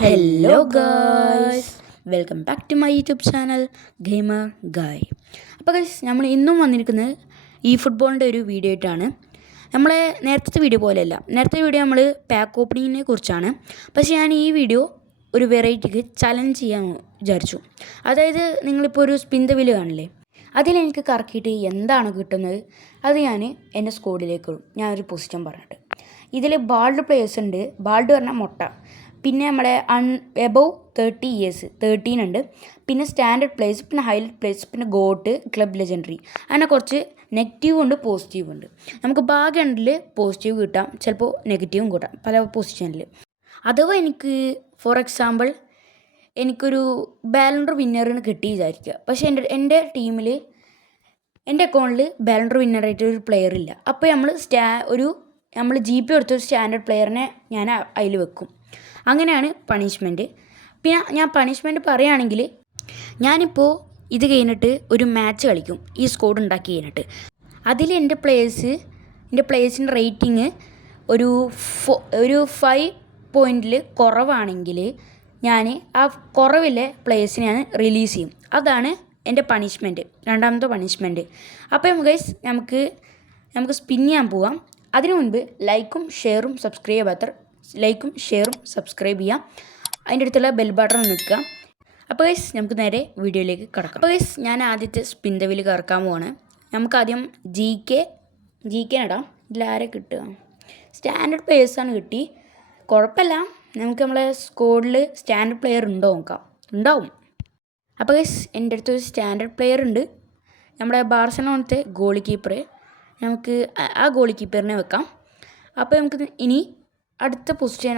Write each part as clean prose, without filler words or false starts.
Hello guys, welcome back to my YouTube channel Gamer Guy. അപ്പോൾ guys, നമ്മൾ ഇന്നും വന്നിരിക്കുന്നത് ഈ ഫുട്ബോളിൻ്റെ ഒരു വീഡിയോ ആയിട്ടാണ്. നമ്മളെ നേരത്തെ വീഡിയോ പോലെയല്ല. നേരത്തെ വീഡിയോ നമ്മൾ പാക്ക് ഓപ്പണിങ്ങിനെ കുറിച്ചാണ്. പക്ഷേ ഞാൻ ഈ വീഡിയോ ഒരു വെറൈറ്റിക്ക് ചലഞ്ച് ചെയ്യാൻ വിചാരിച്ചു. അതായത് നിങ്ങളിപ്പോൾ ഒരു സ്പിൻ ദ വീല് കാണില്ലേ, അതിലെനിക്ക് കറക്കിയിട്ട് എന്താണ് കിട്ടുന്നത് അത് ഞാൻ എൻ്റെ സ്കോഡിലേക്ക് ഇടും. ഞാനൊരു പൊസിഷൻ പറഞ്ഞിട്ട് ഇതിൽ ബാൾഡ് പ്ലേയേഴ്സ് ഉണ്ട്. ബാൾഡ് പറഞ്ഞാൽ മുട്ട. പിന്നെ നമ്മുടെ എബവ് 30 ഇയേഴ്സ് 13 ഉണ്ട്. പിന്നെ സ്റ്റാൻഡേർഡ് പ്ലേയേഴ്സ്, പിന്നെ ഹൈലൈറ്റ് പ്ലേയേഴ്സ്, പിന്നെ ഗോട്ട്, ക്ലബ് ലെജൻഡറി. അങ്ങനെ കുറച്ച് നെഗറ്റീവ് ഉണ്ട്, പോസിറ്റീവ് ഉണ്ട്. നമുക്ക് ഭാഗ്യമുണ്ടെങ്കിൽ പോസിറ്റീവ് കിട്ടാം, ചിലപ്പോൾ നെഗറ്റീവും കിട്ടാം പല പൊസിഷനിൽ. അഥവാ എനിക്ക് ഫോർ എക്സാമ്പിൾ എനിക്കൊരു ബാലണ്ടർ വിന്നറിന് കിട്ടി വിചാരിക്കുക. പക്ഷേ എൻ്റെ ടീമിൽ എൻ്റെ അക്കൗണ്ടിൽ ബാലണ്ടർ വിന്നറായിട്ട് ഒരു പ്ലെയർ ഇല്ല. അപ്പോൾ നമ്മൾ GP എടുത്തൊരു സ്റ്റാൻഡേർഡ് പ്ലെയറിനെ ഞാൻ അതിൽ വെക്കും. അങ്ങനെയാണ് പണിഷ്മെൻറ്റ്. പിന്നെ ഞാൻ പണിഷ്മെൻറ്റ് പറയുകയാണെങ്കിൽ, ഞാനിപ്പോൾ ഇത് കഴിഞ്ഞിട്ട് ഒരു മാച്ച് കളിക്കും ഈ സ്കോഡ് ഉണ്ടാക്കി കഴിഞ്ഞിട്ട്. അതിൽ എൻ്റെ പ്ലേയേഴ്സിൻ്റെ റേറ്റിംഗ് ഒരു 5 പോയിൻറ്റിൽ കുറവാണെങ്കിൽ ഞാൻ ആ കുറവിലെ പ്ലേയേഴ്സിനെ ഞാൻ റിലീസ് ചെയ്യും. അതാണ് എൻ്റെ പണിഷ്മെൻറ്റ്, രണ്ടാമത്തെ പണിഷ്മെൻറ്റ്. അപ്പോൾ ഗൈസ്, നമുക്ക് സ്പിൻ ചെയ്യാൻ പോവാം. അതിനു മുൻപ് ലൈക്കും ഷെയറും സബ്സ്ക്രൈബ് ചെയ്യാം. അതിൻ്റെ അടുത്തുള്ള ബെൽ ബട്ടൺ നിൽക്കുക. അപ്പോൾ ഗൈസ്, നമുക്ക് നേരെ വീഡിയോയിലേക്ക് കിടക്കാം. അപ്പോൾ ഗൈസ്, ഞാൻ ആദ്യത്തെ സ്പിൻ ദ വീല് കറക്കാൻ പോവാണ്. നമുക്കാദ്യം ജി കെ ഇടാം. ഇതിലാരെ കിട്ടുക? സ്റ്റാൻഡേർഡ് പ്ലേയേഴ്സാണ് കിട്ടി. കുഴപ്പമില്ല, നമുക്ക് നമ്മളെ സ്കോഡിൽ സ്റ്റാൻഡേർഡ് പ്ലെയർ ഉണ്ടോ നോക്കാം. ഉണ്ടാവും. അപ്പോൾ ഗൈസ്, എൻ്റെ അടുത്തൊരു സ്റ്റാൻഡേർഡ് പ്ലെയർ ഉണ്ട്, നമ്മുടെ ബാർസലോണത്തെ ഗോളി കീപ്പർ. നമുക്ക് ആ ഗോളി കീപ്പറിനെ വെക്കാം. അപ്പോൾ നമുക്ക് ഇനി അടുത്ത പൊസിഷൻ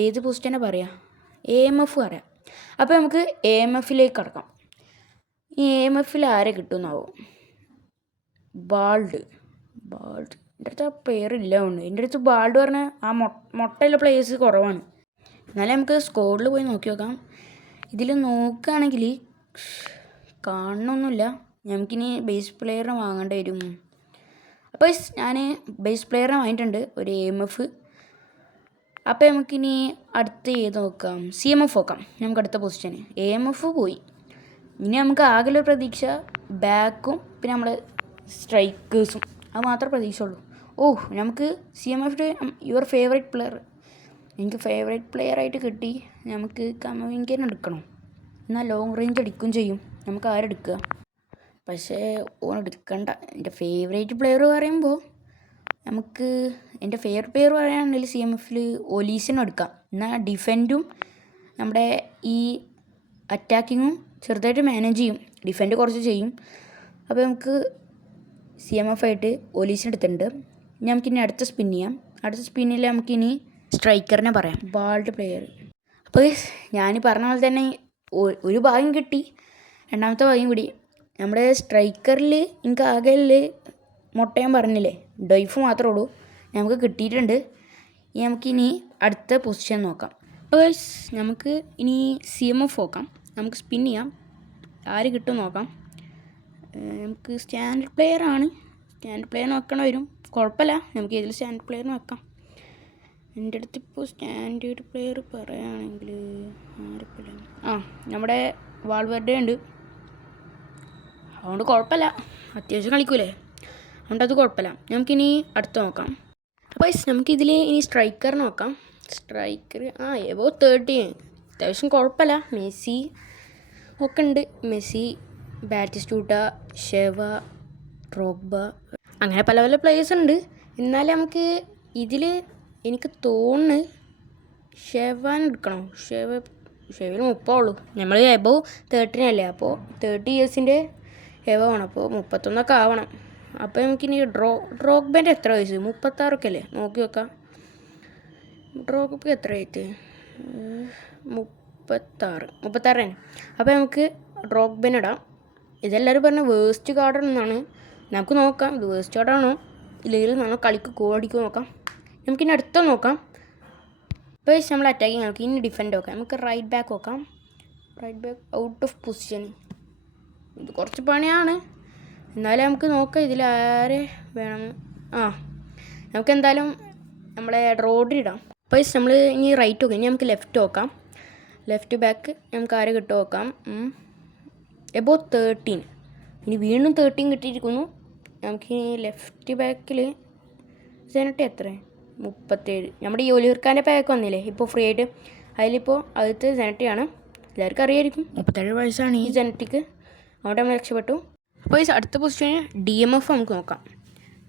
ഏത് പൊസിഷനാണ് പറയുക? AMF പറയാം. അപ്പോൾ നമുക്ക് AMFിലേക്ക് കടക്കാം. ഈ AMFിൽ ആരെ കിട്ടുമെന്നാവും? ബാൾഡ്. എൻ്റെ അടുത്ത് ആ പേരില്ല ഉണ്ട്. എൻ്റെ അടുത്ത് ബാൾഡ് പറഞ്ഞാൽ ആ മുട്ടയുള്ള പ്ലേയേഴ്സ് കുറവാണ്. എന്നാലും നമുക്ക് സ്കോഡിൽ പോയി നോക്കി നോക്കാം. ഇതിൽ നോക്കുകയാണെങ്കിൽ കാണണമൊന്നുമില്ല. നമുക്കിനി ബേസ് പ്ലെയറിനെ വാങ്ങേണ്ടി വരും. അപ്പോൾ ഞാൻ ബേസ് പ്ലെയറിനെ വാങ്ങിയിട്ടുണ്ട്, ഒരു AMF. അപ്പോൾ നമുക്കിനി അടുത്ത് ഏത് നോക്കാം? CMF നോക്കാം. നമുക്ക് അടുത്ത പൊസിഷന് AMF പോയി. ഇനി നമുക്ക് ആകെയുള്ള പ്രതീക്ഷ ബാക്കും പിന്നെ നമ്മുടെ സ്ട്രൈക്കേഴ്സും, അത് മാത്രമേ പ്രതീക്ഷയുള്ളൂ. നമുക്ക് CMF യുവർ ഫേവറേറ്റ് പ്ലെയർ, എനിക്ക് ഫേവറേറ്റ് പ്ലെയറായിട്ട് കിട്ടി. നമുക്ക് കമവിങ്കനെ എടുക്കണം, എന്നാൽ ലോങ് റേഞ്ച് അടിക്കുകയും ചെയ്യും. നമുക്ക് ആരെടുക്കുക? പക്ഷേ എടുക്കണ്ട. എൻ്റെ ഫേവറേറ്റ് പ്ലെയർ പറയുമ്പോൾ എൻ്റെ ഫേവറേറ്റ് പ്ലെയർ പറയുകയാണെങ്കിൽ CMFിൽ ഒലീസിനെ എടുക്കാം. എന്നാൽ ഡിഫെൻഡും നമ്മുടെ ഈ അറ്റാക്കിങ്ങും ചെറുതായിട്ട് മാനേജ് ചെയ്യും, ഡിഫെൻഡ് കുറച്ച് ചെയ്യും. അപ്പോൾ നമുക്ക് CMF ആയിട്ട് ഒലീസിനെ എടുത്തിട്ടുണ്ട്. നമുക്കിനി അടുത്ത സ്പിൻ ചെയ്യാം. അടുത്ത സ്പിന്നിൽ നമുക്കിനി സ്ട്രൈക്കറിനെ പറയാം, ബാൾഡ് പ്ലെയർ. അപ്പോൾ ഞാൻ പറഞ്ഞ പോലെ തന്നെ ഒരു ഭാഗ്യം കിട്ടി, രണ്ടാമത്തെ ഭാഗ്യം കൂടി. നമ്മുടെ സ്ട്രൈക്കറിൽ എനിക്ക് ആകെ മുട്ടയാൻ പറഞ്ഞില്ലേ, ഡൊയ്ഫ് മാത്രമേ ഉള്ളൂ. നമുക്ക് കിട്ടിയിട്ടുണ്ട്. നമുക്കിനി അടുത്ത പൊസിഷൻ നോക്കാം. അപ്പോൾ നമുക്ക് ഇനി CMF നോക്കാം. നമുക്ക് സ്പിൻ ചെയ്യാം, ആര് കിട്ടും നോക്കാം. നമുക്ക് സ്റ്റാൻഡേർഡ് പ്ലെയറാണ്. സ്റ്റാൻഡേർഡ് പ്ലെയർ നോക്കണ വരും, കുഴപ്പമില്ല. നമുക്ക് ഇതിൽ സ്റ്റാൻഡേർഡ് പ്ലെയർ നോക്കാം. എൻ്റെ അടുത്തിപ്പോൾ സ്റ്റാൻഡേർഡ് പ്ലെയർ പറയുകയാണെങ്കിൽ നമ്മുടെ വാൾവെർഡേ ഉണ്ട്. അതുകൊണ്ട് കുഴപ്പമില്ല, അത്യാവശ്യം കളിക്കൂലേ, അതുകൊണ്ട് അത് കുഴപ്പമില്ല. നമുക്കിനി അടുത്ത് നോക്കാം. അപ്പോൾ നമുക്കിതിൽ ഇനി സ്ട്രൈക്കർ നോക്കാം. സ്ട്രൈക്കർ എബോ 30, അത്യാവശ്യം കുഴപ്പമില്ല. മെസ്സി ഒക്കെ ഉണ്ട്. മെസ്സി, ബാറ്റിസ്റ്റൂട്ട, ഷെവ, ഡ്രോഗ്ബ, അങ്ങനെ പല പല പ്ലേയേഴ്സ് ഉണ്ട്. എന്നാലും നമുക്ക് ഇതിൽ എനിക്ക് തോന്നുന്നു ഷെവാൻ എടുക്കണം. ഷെവിൽ 30 ഉള്ളൂ. നമ്മൾ എബോ 13 അല്ലേ, അപ്പോൾ 30 ഇയേഴ്സിൻ്റെ എബോ വേണം. അപ്പോൾ 31 ആവണം. അപ്പോൾ നമുക്കിനി ഡ്രോഗ്ബേൻ്റെ എത്ര വയസ്സ്? 36 അല്ലേ, നോക്കി വെക്കാം. ഡ്രോഗ്ബ എത്ര ആയിട്ട്? 36 തന്നെ. അപ്പോൾ നമുക്ക് ഡ്രോഗ്ബേനെ ഇടാം. ഇതെല്ലാവരും പറഞ്ഞ വേസ്റ്റ് കാർഡാണെന്നാണ്. നമുക്ക് നോക്കാം ഇത് വേസ്റ്റ് കാർഡാണോ ഇല്ലെങ്കിൽ നമ്മൾ കളിക്ക് ഗോൾ അടിക്കുമോ നോക്കാം. നമുക്കിനി അടുത്ത നോക്കാം. ഇപ്പോൾ നമ്മൾ അറ്റാക്കിങ് നോക്കാം. ഇനി ഡിഫെൻഡ് നോക്കാം. നമുക്ക് റൈറ്റ് ബാക്ക് നോക്കാം. Right back out of position, ഇത് കുറച്ച് പണിയാണ്. എന്നാലും നമുക്ക് നോക്കാം ഇതിലാരെ വേണം. നമുക്ക് എന്തായാലും നമ്മളെ റോഡിലിടാം. അപ്പോൾ നമ്മൾ ഇനി റൈറ്റ് നോക്കാം. ഇനി നമുക്ക് ലെഫ്റ്റ് നോക്കാം. ലെഫ്റ്റ് ബാക്ക് നമുക്ക് ആരെ കിട്ടും നോക്കാം. എബോവ് 13. ഇനി വീണ്ടും 13 കിട്ടിയിരിക്കുന്നു. നമുക്ക് ലെഫ്റ്റ് ബാക്കിൽ സെനറ്റ് എത്ര 37. നമ്മുടെ ഈ ഒലിവർക്കാൻ്റെ പാക്ക് വന്നില്ലേ ഇപ്പോൾ ഫ്രീ ആയിട്ട്, അതിലിപ്പോൾ ആദ്യത്തെ സെനറ്റിയാണ്. എല്ലാവർക്കും അറിയായിരിക്കും 37 വയസ്സാണ് ഈ സെനറ്റിക്ക്. അവിടെ നമ്മൾ രക്ഷപ്പെട്ടു. അപ്പോൾ ഈ അടുത്ത പൊസിഷന് DMF നമുക്ക് നോക്കാം.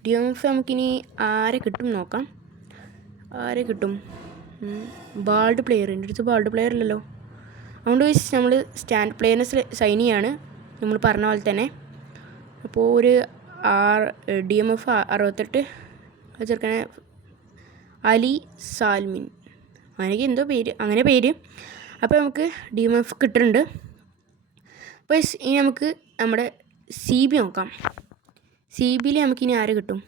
DMF നമുക്കിനി ആരെ കിട്ടും നോക്കാം. ആരെ കിട്ടും? Bald player. എൻ്റെ അടുത്ത് ബാൾഡ് പ്ലെയർ ഇല്ലല്ലോ. അതുകൊണ്ട് നമ്മൾ സ്റ്റാൻഡ് പ്ലെയറിനെ സൈൻ ചെയ്യാണ് നമ്മൾ പറഞ്ഞ പോലെ തന്നെ. അപ്പോൾ ഒരു DMF 68 ചെറുക്കനെ അലി സാൽമിൻ അങ്ങനെയൊക്കെ എന്തോ പേര്, അങ്ങനെ പേര്. അപ്പോൾ നമുക്ക് DMF കിട്ടുന്നുണ്ട്. അപ്പോൾ ഇനി നമുക്ക് നമ്മുടെ CB നോക്കാം. CBയിൽ നമുക്കിനി ആരെ കിട്ടും?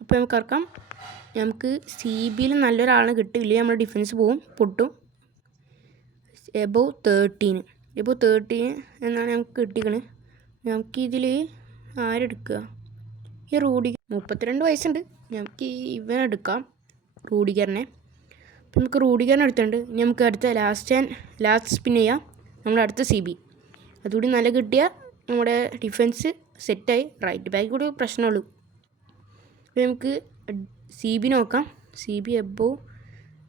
അപ്പോൾ നമുക്ക് ഇറക്കാം. നമുക്ക് CBയിൽ നല്ലൊരാളെ കിട്ടില്ല, നമ്മുടെ ഡിഫൻസ് പോവും, പൊട്ടും. എബോവ് 13 എന്നാണ് നമുക്ക് കിട്ടിക്കണത്. നമുക്കിതിൽ ആരെടുക്കുക? ഈ 32 വയസ്സുണ്ട്. നമുക്ക് ഇവനെടുക്കാം, റൂഡിഗറിനെ. അപ്പം നമുക്ക് റൂഡിഗറിനെ എടുത്തിട്ടുണ്ട്. ഇനി നമുക്ക് അടുത്ത ലാസ്റ്റ് സ്പിൻ ചെയ്യാം. നമ്മുടെ അടുത്ത CB അതുകൂടി നല്ല കിട്ടിയാൽ നമ്മുടെ ഡിഫൻസ് സെറ്റായി. റൈറ്റ് ബാക്ക് കൂടി പ്രശ്നമുള്ളൂ. അപ്പോൾ നമുക്ക് CB നോക്കാം. CB above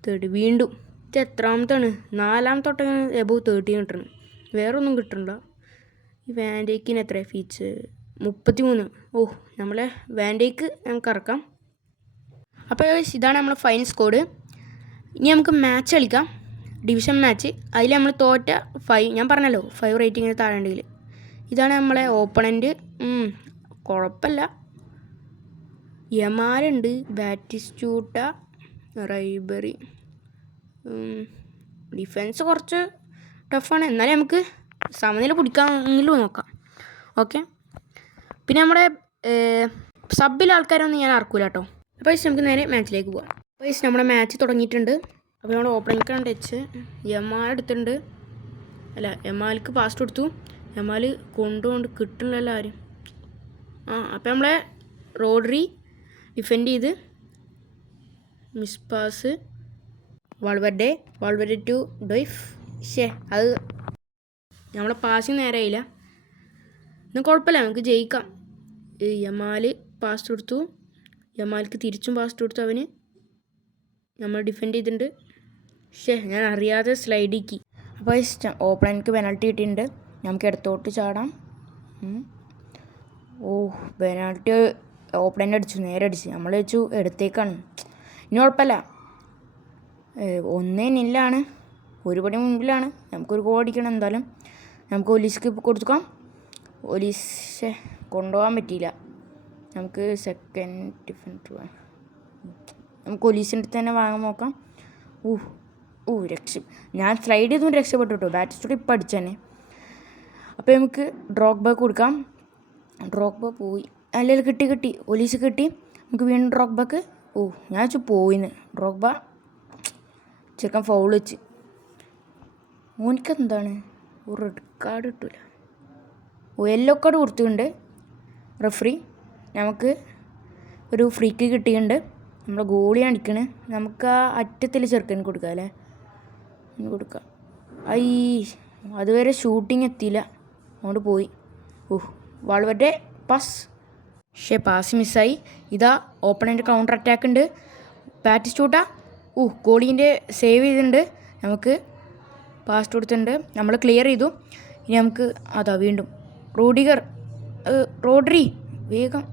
30. വീണ്ടും ഇത് എത്രാമത്താണ്? 4ാമത്തോട്ടാണ് എബോവ് 13 കിട്ടണം. വേറെ ഒന്നും കിട്ടണ്ട. ഈ വാൻഡേക്കിന് എത്ര ഫീച്ച്? 33. നമ്മളെ വാൻഡേക്ക് നമുക്ക് ഇറക്കാം. അപ്പോൾ ഇതാണ് നമ്മളെ ഫൈനൽ സ്കോഡ്. ഇനി നമുക്ക് മാച്ച് കളിക്കാം, ഡിവിഷൻ മാച്ച്. അതിൽ നമ്മൾ തോറ്റ 5, ഞാൻ പറഞ്ഞല്ലോ 5 റേറ്റിങ്ങിന് താഴെയുണ്ടെങ്കിൽ. ഇതാണ് നമ്മളെ ഓപ്പണൻറ്റ്. കുഴപ്പമില്ല. യമാലുണ്ട്, ബാറ്റിസ്റ്റൂട്ട, റൈബറി. ഡിഫൻസ് കുറച്ച് ടഫാണ്, എന്നാലും നമുക്ക് സമനില പിടിക്കാമെങ്കിലും നോക്കാം. ഓക്കെ. പിന്നെ നമ്മുടെ സബിലെ ആൾക്കാരൊന്നും ഞാൻ ഇറക്കൂല കേട്ടോ. അപ്പോൾ നമുക്ക് നേരെ മാച്ചിലേക്ക് പോകാം. അപ്പോൾ നമ്മുടെ മാച്ച് തുടങ്ങിയിട്ടുണ്ട്. അപ്പോൾ നമ്മുടെ ഓപ്പണിങ്ങാണ് ടച്ച്. യമാൽ എടുത്തിട്ടുണ്ട്. യമാലിക്ക് പാസ് കൊടുത്തു. യമാൽ കൊണ്ടുകൊണ്ട് കിട്ടുന്നില്ലല്ലോ ആരും. അപ്പോൾ നമ്മളെ റോഡ്രി ഡിഫെൻഡ് ചെയ്ത് മിസ് പാസ്. വാൾവെർഡെ ടു ഡോയ്ഫ്. അത് നമ്മളെ പാസിങ് നേരെയില്ല. എന്നാൽ കുഴപ്പമില്ല, നമുക്ക് ജയിക്കാം. യമാൽ പാസ് കൊടുത്തു. യമാലിക്ക് തിരിച്ചും പാസ് കൊടുത്തു. അവന് നമ്മൾ ഡിഫെൻഡ് ചെയ്തിട്ടുണ്ട്. ഞാൻ അറിയാതെ സ്ലൈഡിക്ക്. അപ്പോൾ ഓപ്പണൻക്ക് പെനാൾട്ടി കിട്ടിയിട്ടുണ്ട്. നമുക്ക് ഇടത്തോട്ട് ചാടാം. പെനാൾട്ടി ഓപ്പണൻ്റ് അടിച്ചു, നേരെ അടിച്ച്. നമ്മൾ വെച്ചു ഇടത്തേക്കാണ്. ഇനി കുഴപ്പമില്ല, 1-0 ഒരു പടി മുമ്പിലാണ്. നമുക്കൊരു ഗോൾ അടിക്കണം എന്തായാലും. നമുക്ക് ഒലീസ്ക്ക് കൊടുക്കാം. ഒലീസ് കൊണ്ടുപോകാൻ പറ്റിയില്ല. നമുക്ക് സെക്കൻഡ് ഡിഫൻഡർ നമുക്ക് ഒലീസിൻ്റെ അടുത്ത് തന്നെ വാങ്ങാൻ നോക്കാം. ഞാൻ സ്ലൈഡ് ചെയ്തും രക്ഷപ്പെട്ടു കേട്ടോ. ബാറ്റിസ്റ്റോട് ഇപ്പം അടിച്ചു തന്നെ. അപ്പോൾ നമുക്ക് ഡ്രോഗ്ബ കൊടുക്കാം. ഡ്രോഗ്ബ പോയി. അല്ലെങ്കിൽ കിട്ടി ഒലീസ് കിട്ടി. നമുക്ക് വീണ്ടും ഡ്രോഗ്ബക്ക്. ഞാൻ വെച്ചു പോയിന്ന്. ഡ്രോഗ്ബ ചെറുക്കൻ ഫൗൾ വെച്ച്. ഓനിക്കെന്താണ് ഒരു റെഡ് കാർഡ് കിട്ടില്ല. യെല്ലോ കാർഡ് കൊടുത്തിട്ടുണ്ട് റെഫറി. നമുക്ക് ഒരു ഫ്രീക്ക് കിട്ടിയിട്ടുണ്ട്. നമ്മൾ ഗോളിയാണ് അടിക്കണേ. നമുക്ക് ആ അറ്റത്തിൽ ചെറുക്കന് കൊടുക്കാം അല്ലേ, കൊടുക്കാം. അതുവരെ ഷൂട്ടിങ് എത്തിയില്ല, അതുകൊണ്ട് പോയി. വാൾവരുടെ പാസ് മിസ്സായി. ഇതാ ഓപ്പണൻ്റ് കൗണ്ടർ അറ്റാക്ക് ഉണ്ട്. ബാറ്റിസ്റ്റൂട്ട ഗോളീൻ്റെ സേവ് ചെയ്തിട്ടുണ്ട്. നമുക്ക് പാസ് കൊടുത്തിട്ടുണ്ട്. നമ്മൾ ക്ലിയർ ചെയ്തു. ഇനി നമുക്ക് വീണ്ടും റോഡ്രി വേഗം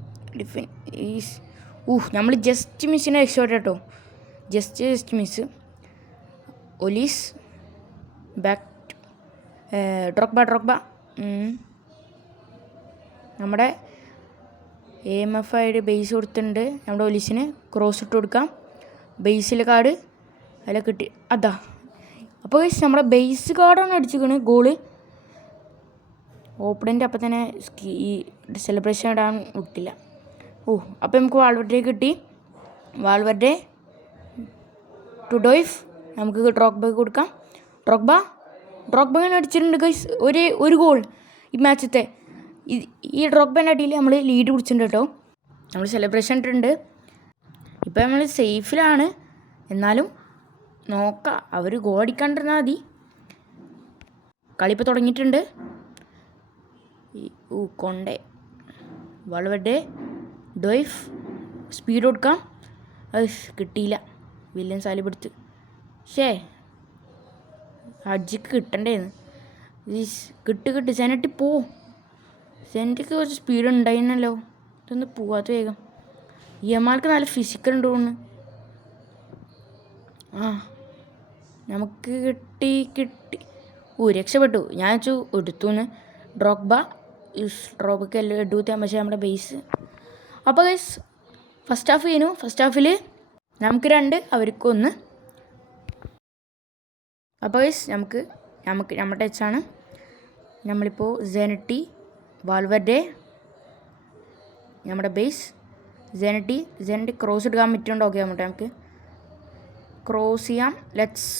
നമ്മൾ ജസ്റ്റ് മിസ്സിനെ രക്ഷപ്പെട്ടു കേട്ടോ. Just miss. Olise back Drogba നമ്മുടെ AMF ആയിട്ട് ബേസ് കൊടുത്തിട്ടുണ്ട്. നമ്മുടെ ഒലീസിന് ക്രോസ് ഇട്ട് കൊടുക്കാം. ബേസിൽ കാർഡ് അതിൽ കിട്ടി. അപ്പോൾ നമ്മുടെ ബേസ് കാർഡാണ് അടിച്ചിരിക്കണ് ഗോള്. ഓപ്പണൻ്റ് അപ്പം തന്നെ ഈ സെലിബ്രേഷൻ ഇടാൻ വിട്ടില്ല. അപ്പോൾ നമുക്ക് വാൾവെർഡെ കിട്ടി. വാൾവെർഡെ ടു ഡോയ്ഫ്. നമുക്ക് ഡ്രോഗ്ബക്ക് കൊടുക്കാം. ഡ്രോഗ്ബ അടിച്ചിട്ടുണ്ട് ഗൈസ്. ഒരു ഗോൾ ഈ മാച്ചത്തെ. ഈ ഡ്രോഗ്ബേൻ്റെ അടിയിൽ നമ്മൾ ലീഡ് പിടിച്ചിട്ടുണ്ട് കേട്ടോ. നമ്മൾ സെലിബ്രേഷൻ ഇട്ടിട്ടുണ്ട്. ഇപ്പോൾ നമ്മൾ സേഫിലാണ്, എന്നാലും നോക്കാം, അവർ ഗോൾ അടിക്കാണ്ടിരുന്നാൽ മതി. കളി ഇപ്പോൾ തുടങ്ങിയിട്ടുണ്ട്. കൊണ്ടേ വളവടെ ഡോയ്ഫ് സ്പീഡ് കൊടുക്കാം. അത് കിട്ടിയില്ല. വില്യൻ സാലിബെടുത്ത്. ഹഡ്ജിക്ക് കിട്ടണ്ടേന്ന്. കിട്ട് സെനറ്റി പോ. സെനറ്റിക്ക് കുറച്ച് സ്പീഡ് ഉണ്ടായിരുന്നല്ലോ. ഇതൊന്ന് പോവാത്ത വേഗം. യമാൽക്ക് നല്ല ഫിസിക്കൽ ഉണ്ട് തോന്നുന്നു. നമുക്ക് കിട്ടി. രക്ഷപ്പെട്ടു. ഞാൻ വെച്ചു എടുത്തുന്ന്. ഡ്രോബക്ക് എല്ലാം എടുത്താൽ പക്ഷേ നമ്മുടെ ബേസ്. അപ്പോൾ ഗൈസ് ഫസ്റ്റ് ഹാഫ് ചെയ്യുന്നു. ഫസ്റ്റ് ഹാഫിൽ നമുക്ക് 2, അവർക്ക് 1. അപ്പോൾ ഗൈസ് നമുക്ക് നമ്മുടെ ടച്ചാണ്. നമ്മളിപ്പോൾ സെനറ്റി, വാൽവെർഡെ, നമ്മുടെ ബേസ്. സെനറ്റി ക്രോസ് എടുക്കാൻ പറ്റുന്നുണ്ടോ? ഓക്കെ നമുക്ക് ക്രോസ് ചെയ്യാം. ലെറ്റ്സ്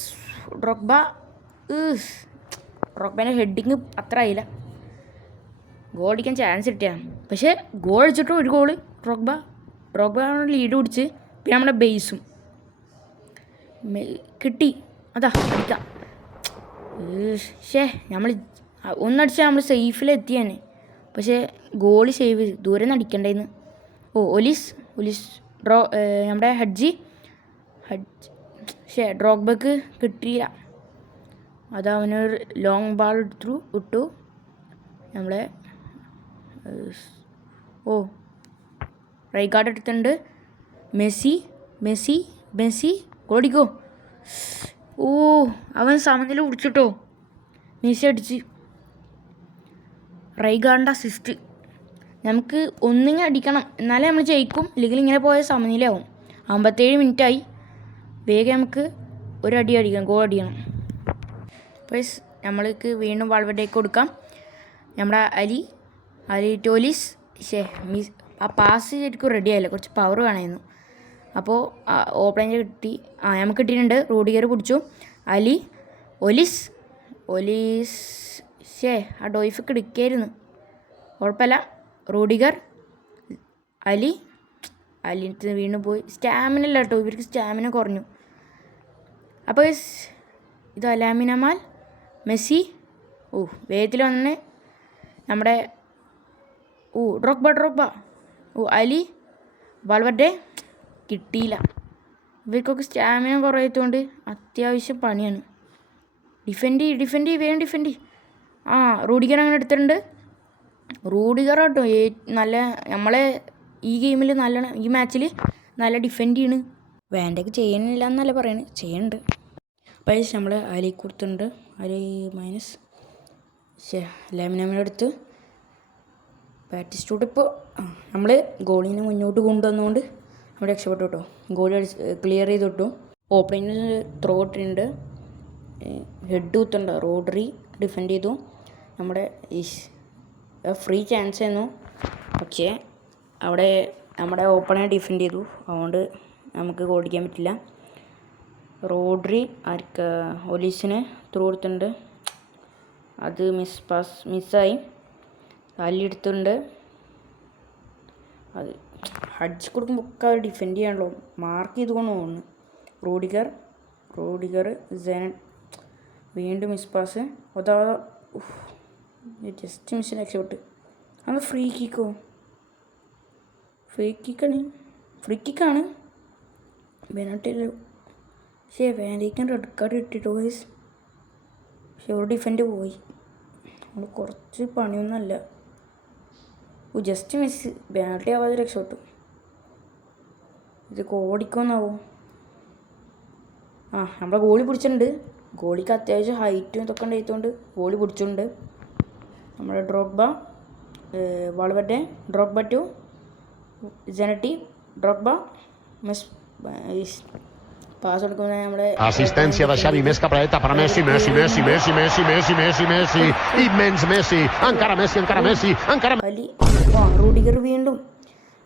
ഡ്രോഗ്ബേൻ്റെ ഹെഡിങ് അത്ര ആയില്ല. ഗോൾ അടിക്കാൻ ചാൻസ് കിട്ടിയാണ്. പക്ഷേ ഗോൾ അടിച്ചിട്ടും ഒരു ഗോള് ഡ്രോഗ്ബ ലീഡ് പിടിച്ച്. പിന്നെ നമ്മുടെ ബേസും കിട്ടി. അതാ അടിക്കാം. നമ്മൾ ഒന്നടിച്ചാൽ നമ്മൾ സേഫിലെത്തിയാണ്. പക്ഷേ ഗോളി സേവ് ചെയ്ത് ദൂരെ നിന്ന് അടിക്കണ്ടേന്ന്. ഒലീസ് നമ്മുടെ ഹഡ്ജി ഡ്രോഗ്ബക്ക് കിട്ടിയില്ല. അത് അവനൊരു ലോങ് ബാൾ ഇട്ടു. നമ്മളെ റൈഗാർഡ് എടുത്തിട്ടുണ്ട്. മെസ്സി ഗോളിക്കോ. അവൻ സമനില പിടിച്ചിട്ടോ. മെസ്സി അടിച്ച്. റൈഗാർഡിൻ്റെ അസിസ്റ്റ്. നമുക്ക് ഒന്നിങ്ങനെ അടിക്കണം, എന്നാലേ നമ്മൾ ജയിക്കും. ഇല്ലെങ്കിൽ ഇങ്ങനെ പോയ സമനിലയാവും. 57 മിനിറ്റായി. വേഗം നമുക്ക് ഒരു അടി അടിക്കണം, ഗോൾ അടിക്കണം. അപ്പോൾ നമ്മൾക്ക് വീണ്ടും വാൾവെർഡേക്ക് കൊടുക്കാം. നമ്മുടെ അലി ടോലിസ്. ആ പാസ് ശരിക്കും റെഡി ആയില്ല, കുറച്ച് പവർ വേണമായിരുന്നു. അപ്പോൾ ഓപ്പണിങ് കിട്ടി. നമുക്ക് കിട്ടിയിട്ടുണ്ട്. റൂഡിഗർ പിടിച്ചു. ഒലീസ് ആ ഡോയ്ഫൊക്കെ എടുക്കായിരുന്നു. കുഴപ്പമില്ല. റൂഡിഗർ, അലിനടുത്ത് വീണ്ടും പോയി. സ്റ്റാമിന ഇല്ല കേട്ടോ, ഇവർക്ക് സ്റ്റാമിന കുറഞ്ഞു. അപ്പോൾ ഇത് ലാമിൻ യമാൽ, മെസ്സി. വേഗത്തിൽ വന്ന് നമ്മുടെ ഡ്രോഗ്ബ അലി, വാൾവെർഡെ കിട്ടിയില്ല. ഇവർക്കൊക്കെ സ്റ്റാമിന കുറയാത്തതുകൊണ്ട് അത്യാവശ്യം പണിയാണ്. ഡിഫെൻഡ്. റൂഡിഗർ അങ്ങനെ എടുത്തിട്ടുണ്ട്. റൂഡിഗർ കേട്ടോ നല്ല നമ്മളെ ഈ ഗെയിമിൽ ഈ മാച്ചിൽ നല്ല ഡിഫെൻഡ് ചെയ്യണ്. വേണ്ടക്ക് ചെയ്യണില്ല എന്നല്ല പറയുന്നത്, ചെയ്യുന്നുണ്ട്. അപ്പോൾ നമ്മൾ അലി കൊടുത്തിട്ടുണ്ട്. അലി മൈനസ് ലാമിനടുത്ത് ബാറ്റിസ്റ്റൂട്ട്. ഇപ്പോൾ നമ്മൾ ഗോളിനെ മുന്നോട്ട് കൊണ്ടുവന്നുകൊണ്ട് നമ്മൾ രക്ഷപ്പെട്ടു കേട്ടോ. ഗോൾ ക്ലിയർ ചെയ്ത് കിട്ടും. ഓപ്പണിങ്ങിൽ ത്രോ ഇട്ടിട്ടുണ്ട്. ഹെഡ് കുത്തുണ്ട്. റോഡറി ഡിഫെൻഡ് ചെയ്തു. നമ്മുടെ ഫ്രീ ചാൻസ് ആയിരുന്നു, പക്ഷേ അവിടെ നമ്മുടെ ഓപ്പണറെ ഡിഫെൻഡ് ചെയ്തു. അതുകൊണ്ട് നമുക്ക് ഗോൾ അടിക്കാൻ പറ്റില്ല. റോഡറി ഒലീസിന് ത്രൂ കൊടുത്തിട്ടുണ്ട്. അത് മിസ്സായി. അലി എടുത്തിട്ടുണ്ട്. അത് ഹഡ്ജ് കൊടുക്കുമ്പോൾ ഒക്കെ അവർ ഡിഫെൻഡ് ചെയ്യാണല്ലോ, മാർക്ക് ചെയ്തുകൊണ്ട് തോന്നുന്നു. റോഡിഗർ വീണ്ടും മിസ് പാസ്. അതാ ജസ്റ്റ് മിസ്സിന് രക്ഷപ്പെട്ട്. അത് ഫ്രീ കിക്കാണ്. പെനാൾട്ടിയല്ലോ. വാൻഡൈക്കിന് റെഡ് കാർഡ് കിട്ടിയിട്ടോ ഗൈസ്. പക്ഷെ ഒരു ഡിഫെൻഡ് പോയി. നമ്മൾ കുറച്ച് പണിയൊന്നുമല്ല. Just miss. പെനാൾട്ടി ആവാതെ രക്ഷപ്പെട്ടു. ഇത് ഓടിക്കുമെന്നാവോ? നമ്മളെ ഗോളി പിടിച്ചിട്ടുണ്ട്. ഗോളിക്ക് അത്യാവശ്യം ഹൈറ്റും ഇതൊക്കെ ഉണ്ടായതുകൊണ്ട് ഗോളി പിടിച്ചിട്ടുണ്ട്. നമ്മുടെ Drogba, വാൾവെർഡെ, Drogba to Zanetti, Drogba pass കൊടുക്കുന്ന നമ്മുടെ assistenza da Xavi, més cap a la dreta per a Messi, immens Messi, encara Messi. Ali. Rudiger വീണ്ടും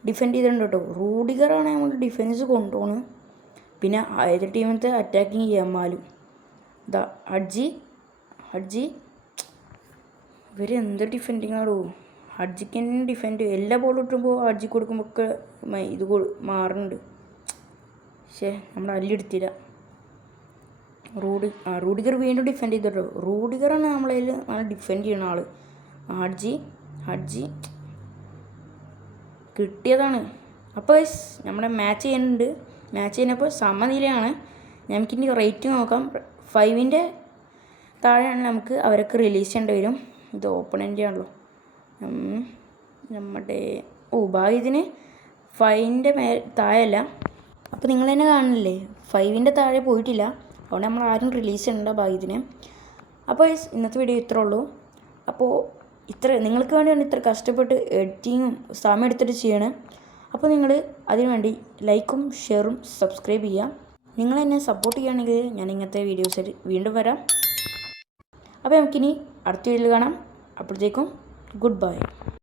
ഡിഫെൻഡ് ചെയ്തിട്ടുണ്ട് കേട്ടോ. റൂഡിഗറാണ് നമ്മൾ ഡിഫെൻസ് കൊണ്ടുപോകുന്നത്. പിന്നെ ഏത് ടീമിലത്തെ അറ്റാക്കിങ് യമാലും. ഹഡ്ജി ഇവരെന്ത് ഡിഫെൻഡിങ് ആണോ. ഹഡ്ജിക്ക് തന്നെ ഡിഫെൻഡ്. എല്ലാ ബോളും ഇട്ടുമ്പോൾ ഹഡ്ജി കൊടുക്കുമ്പോൾ ഒക്കെ ഇത് മാറുന്നുണ്ട്. പക്ഷേ നമ്മൾ അല്ലി എടുത്തില്ല. റൂഡിഗർ വീണ്ടും ഡിഫെൻഡ് ചെയ്തിട്ടോ. റൂഡിഗറാണ് നമ്മളതിൽ നല്ല ഡിഫെൻഡ് ചെയ്യണ ആൾ. ഹഡ്ജി കിട്ടിയതാണ്. അപ്പോൾ നമ്മുടെ മാച്ച് ചെയ്യുന്നപ്പോൾ സമനിലയാണ്. നമുക്കിനി റേറ്റിംഗ് നോക്കാം. 5ൻ്റെ താഴെയാണ് നമുക്ക് അവരൊക്കെ റിലീസ് ചെയ്യേണ്ടി വരും. ഇത് ഓപ്പണൻ്റ് ആണല്ലോ നമ്മുടെ ഭാഗ്യത്തിന് 5ൻ്റെ താഴെയല്ല. അപ്പോൾ നിങ്ങൾ തന്നെ കാണില്ലേ 5ൻ്റെ താഴെ പോയിട്ടില്ല. അതുകൊണ്ട് നമ്മൾ ആരും റിലീസ് ചെയ്യണ്ട ഭാഗ്യത്തിന്. അപ്പോൾ ഇന്നത്തെ വീഡിയോ ഇത്രേ ഉള്ളൂ. അപ്പോൾ നിങ്ങൾക്ക് വേണ്ടിയാണ് ഇത്ര കഷ്ടപ്പെട്ട് എഡിറ്റിങ്ങും സമയം എടുത്തിട്ട് ചെയ്യണേ. അപ്പോൾ നിങ്ങൾ അതിനുവേണ്ടി ലൈക്കും ഷെയറും സബ്സ്ക്രൈബ് ചെയ്യുക. നിങ്ങൾ എന്നെ സപ്പോർട്ട് ചെയ്യുകയാണെങ്കിൽ ഞാൻ ഇങ്ങനത്തെ വീഡിയോസ് വീണ്ടും വരാം. അപ്പോൾ നമുക്കിനി അടുത്ത വീഡിയോയിൽ കാണാം. അപ്പോഴത്തേക്കും ഗുഡ് ബൈ.